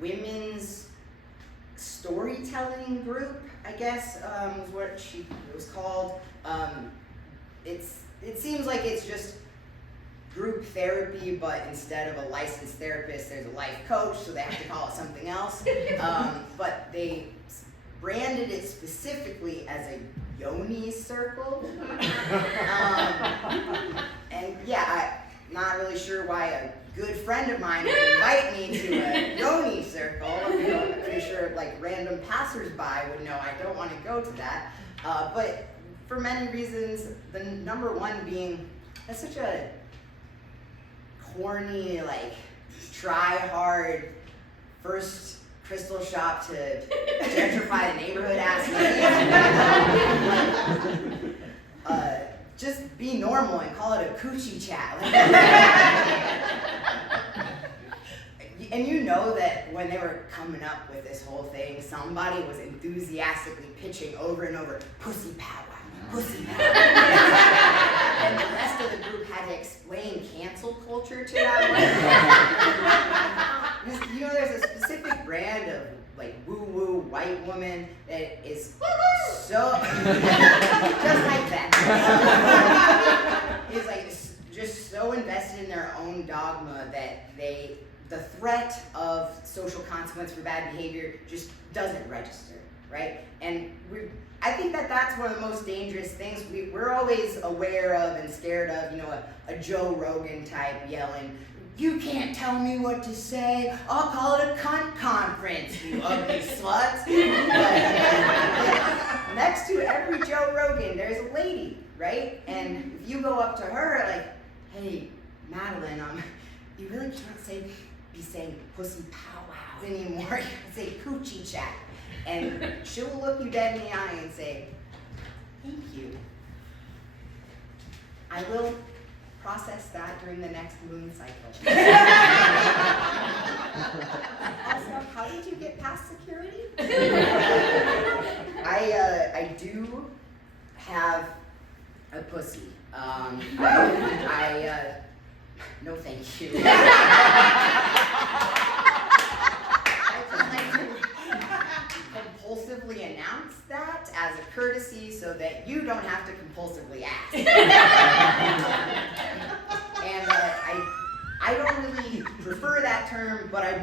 women's storytelling group, I guess, was what it was called. It seems like it's just group therapy, but instead of a licensed therapist, there's a life coach, so they have to call it something else. But they branded it specifically as a yoni circle. And yeah, I'm not really sure why a good friend of mine would invite me to a yoni circle. I'm pretty sure like random passersby would know I don't want to go to that. But for many reasons, the number one being, that's such a corny, like, try hard, first crystal shop to gentrify the neighborhood ass name. Just be normal and call it a coochie chat. And you know that when they were coming up with this whole thing, somebody was enthusiastically pitching over and over, pussy power, pussy power. And the rest of the group had to explain cancel culture to that one. You know, there's a specific brand of like woo-woo white woman that is so, just like that. Is like just so invested in their own dogma that the threat of social consequence for bad behavior just doesn't register, right? And I think that's one of the most dangerous things. We're always aware of and scared of, you know, a Joe Rogan type yelling, "You can't tell me what to say, I'll call it a cunt conference, you ugly sluts." But next to every Joe Rogan, there's a lady, right? And if you go up to her like, "Hey, Madeline, you really can't be saying pussy powwow anymore, you can say coochie chat." And she'll look you dead in the eye and say, "Thank you. I will process that during the next moon cycle." Also, how did you get past security? I do have a pussy. No thank you. Compulsively announce that as a courtesy so that you don't have to compulsively ask. And I don't really prefer that term, but I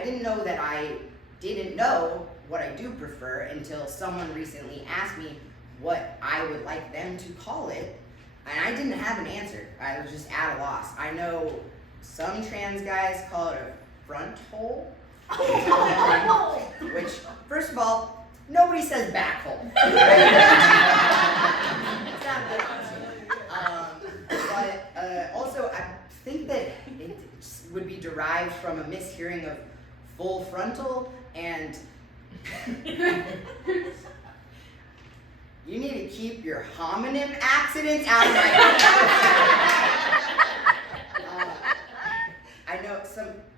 didn't know that I didn't know what I do prefer until someone recently asked me what I would like them to call it, and I didn't have an answer. I was just at a loss. I know some trans guys call it a front hole. Which, first of all, nobody says back hole. It's not a good option. But also, I think that it would be derived from a mishearing of full frontal, and you need to keep your homonym accidents out of my I know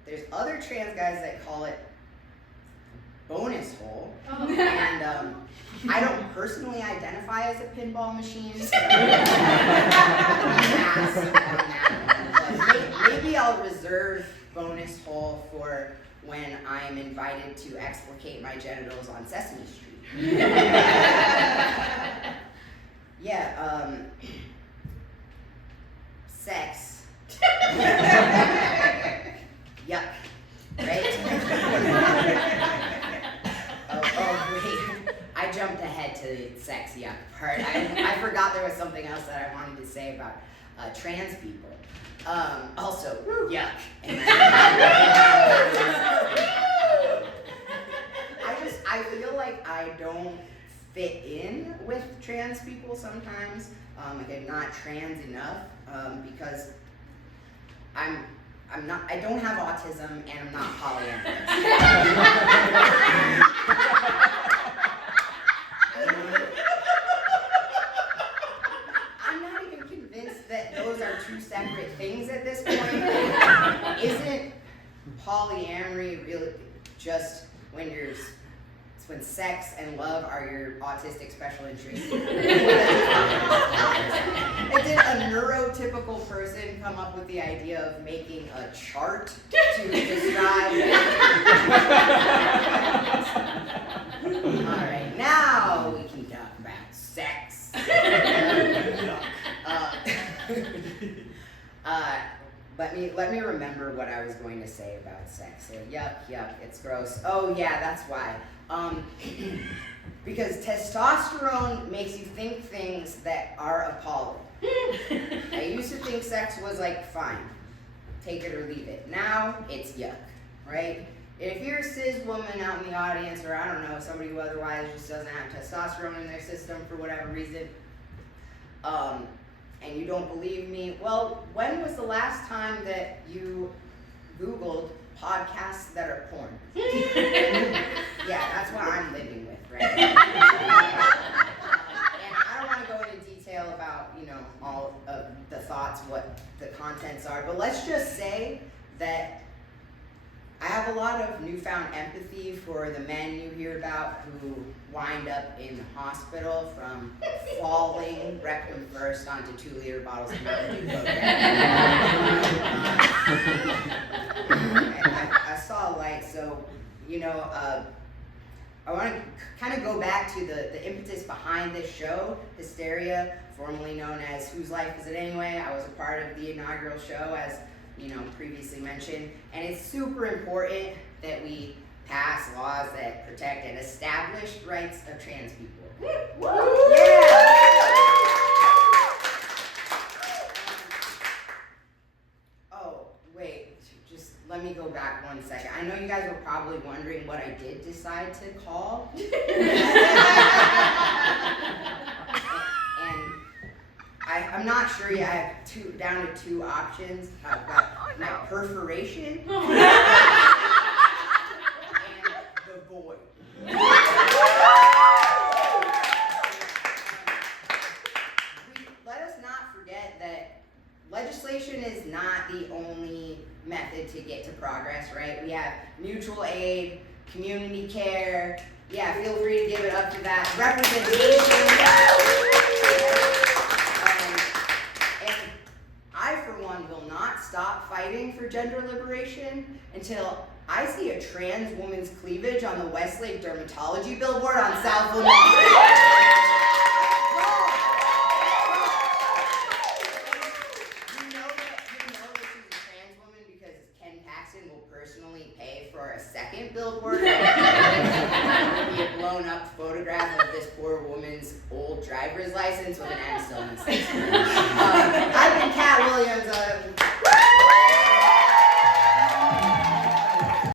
there's other trans guys that call it bonus hole, and I don't personally identify as a pinball machine. Maybe I'll reserve bonus hole for when I'm invited to explicate my genitals on Sesame Street. Yeah, sex. Yuck, right? Oh, wait. I jumped ahead to the sex yuck part. I forgot there was something else that I wanted to say about trans people. Also, yuck. I feel like I don't fit in with trans people sometimes. Like I'm not trans enough because I don't have autism and I'm not polyamorous. I'm not even convinced that those are two separate things at this point. Isn't polyamory really just when sex and love are your autistic special interests? Did a neurotypical person come up with the idea of making a chart to describe remember what I was going to say about sex. Yuck, it's gross. Oh yeah, that's why. Because testosterone makes you think things that are appalling. I used to think sex was like fine, take it or leave it. Now it's yuck, right? If you're a cis woman out in the audience, or I don't know, somebody who otherwise just doesn't have testosterone in their system for whatever reason, and you don't believe me, well, when was the last time that you Googled podcasts that are porn? Yeah, that's what I'm living with, right? And I don't want to go into detail about, all of the thoughts, what the contents are, but let's just say that I have a lot of newfound empathy for the men you hear about who wind up in the hospital from falling rectum first onto 2-liter bottles of Mountain Dew Coke. I saw a light, so, I want to kind of go back to the impetus behind this show, Hysteria, formerly known as Whose Life Is It Anyway? I was a part of the inaugural show, as previously mentioned, and it's super important that we pass laws that protect and establish rights of trans people. Yeah! Oh, wait, just let me go back 1 second. I know you guys were probably wondering what I did decide to call. I'm not sure yet. I have down to 2 options. I've got my perforation and the void. Let us not forget that legislation is not the only method to get to progress, right? We have mutual aid, community care. Yeah, feel free to give it up to that. Representation. Stop fighting for gender liberation until I see a trans woman's cleavage on the Westlake Dermatology billboard on South Lamar. You know that she's a trans woman because Ken Paxton will personally pay for a second billboard. It will be a blown up photograph of this poor woman's old driver's license with an M still in the I've been Cat Williams.